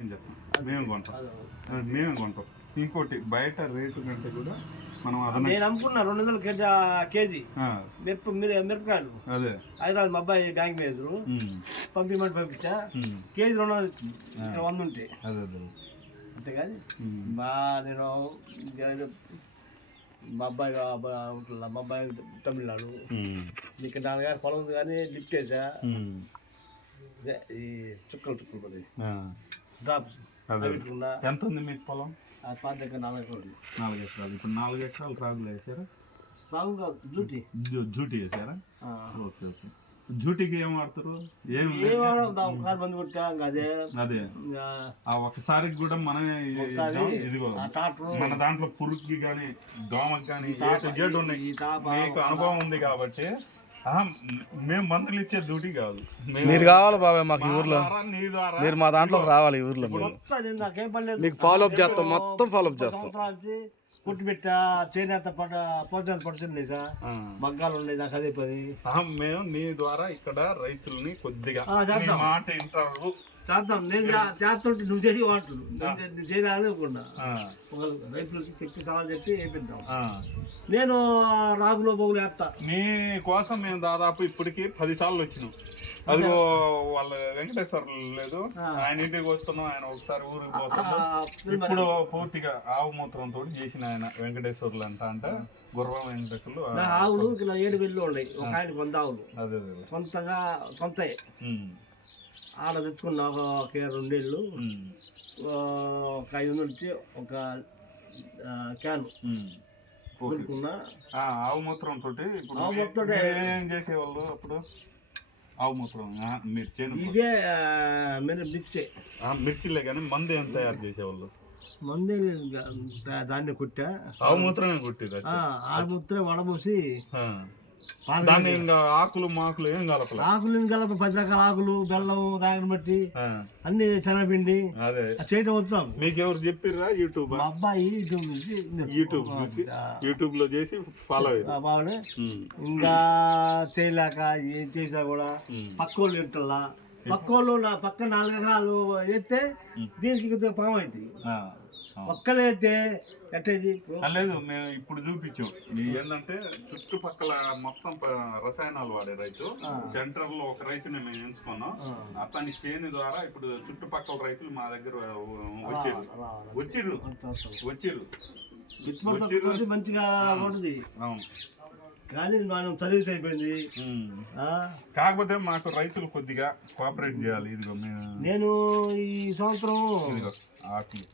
మేము కొంటాం ఇంకోటి బయట రేటు కంటే కూడా మనం నేను అమ్ముకున్నా 200 కేజీ మిరపకాయలు. అదే హైదరాబాద్ మా అబ్బాయి బ్యాంక్ మేనేజరు పంపించమని పంపించా. కేజీ 200 ఇక్కడ 100 ఉంటే అంతే కానీ నేను మా అబ్బాయి తమిళనాడు ఇక్కడ 4 గారి పొలం ఉంది కానీ లిఫ్ట్ వేసా. ఈ చుక్కలు పడి డ్రాప్స్ ఎంత ఉంది మీకు పొలం? 4 ఎకరాలు. 4 ఎకరాలు. ఇప్పుడు 4 ఎకరాలు రాగులు వేసారా? రాగు కాదు, జూటీ వేసారా? Okay okay. జూటీకి ఏం వాడతారు? మంది కొట్టా అదే ఒకసారికి కూడా మనమే ఇదిగో మన దాంట్లో పురుగుకి కానీ దోమకి కానీ జేడు ఉన్నాయి. మీకు అనుభవం ఉంది కాబట్టి మేము మంత్రులు ఇచ్చే డ్యూటీ కాదు. మీరు కావాలి బాబాయ్ మాకు ఈ ఊర్లో, మీరు మా దాంట్లోకి రావాలి. ఈ ఊర్లో మీకు ఫాలో అప్ చేస్తాం, మొత్తం ఫాలో అప్ చేస్తాం. కుట్టి పెట్టా చేనేత పోజనాలు పడుతుంది లేదా మగ్గాలు ఉన్నాయి నాకు అదే పని. మేము నీ ద్వారా ఇక్కడ రైతుల్ని కొద్దిగా మాట ఇంటారు చేద్దాం. నేను చేస్తుంటే నువ్వు చేసి వాడుతుంది నువ్వు చేయాలనుకున్నా రైతులకి చెప్పి చాలా చెప్పి వేపిద్దాం. నేను రాగులో బొగులు వేస్తా. నీ కోసం మేము దాదాపు ఇప్పటికి 10 సార్లు వచ్చినాం. అదిగో వాళ్ళ వెంకటేశ్వర లేదు, ఆయన ఇంటికి వస్తున్నాం. ఆయన ఒకసారి ఊరికి పోతున్నాం. ఇప్పుడు పూర్తిగా ఆవు మూత్రంతో చేసిన ఆయన వెంకటేశ్వర్లు అంటే గుర్రం వెంకటేశ్వర్లు. ఆవులు ఇలా 7 వెళ్ళు ఉన్నాయి. ఒక ఆయన 100 ఆవులు సొంతంగా సొంతయే. ఆడ తెచ్చుకున్న ఒక 2 ఏళ్ళు ఒక 500 నుంచి ఒక క్యాన్ కొనుక్కున్నా. ఆవు మూత్రం తోటి ఏం చేసేవాళ్ళు అప్పుడు? ఆవు మూత్రం ఇదే మిర్చిలే కానీ మందు ఏం తయారు చేసేవాళ్ళు? మందే దాన్ని కొట్టా. ఆవు మూత్రమే కొట్టేది. ఆవు మూత్రం వడబోసి దాన్ని ఇంకా ఆకులు మాకులు ఏం కలపాలి? ఆకులు కలప 10 రకాల ఆకులు, బెల్లం, రాగని బట్టి అన్ని శనగపిండి అదే చేయడం వస్తాం. మీకు ఎవరు చెప్పిర్రా? యూట్యూబ్. మా అబ్బాయి యూట్యూబ్ లో చేసి ఫాలో బాగానే. ఇంకా చేయలేక ఏం చేసా కూడా పక్కోళ్ళు వింటల్లా. పక్కోళ్ళు నా పక్క 4 ఎకరాలు వేస్తే దీనికి పాము అవుతుంది. ఒక్కలైతే ఎట్టేది లేదు. మేము ఇప్పుడు చూపించాం ఏంటంటే చుట్టుపక్కల మొత్తం రసాయనాలు వాడే రైతు. సెంటర్ లో ఒక రైతుని మేము ఎంచుకున్నాం. అతని చేను ద్వారా ఇప్పుడు చుట్టుపక్కల రైతులు మా దగ్గర వచ్చిర్రు మంచిగా ఉంటుంది. కానీ మనం సర్వీస్ అయిపోయింది. కాకపోతే మాకు రైతులు కొద్దిగా కోఆపరేట్ చేయాలి. ఇదిగో నేను ఈ సంవత్సరం ఆకులు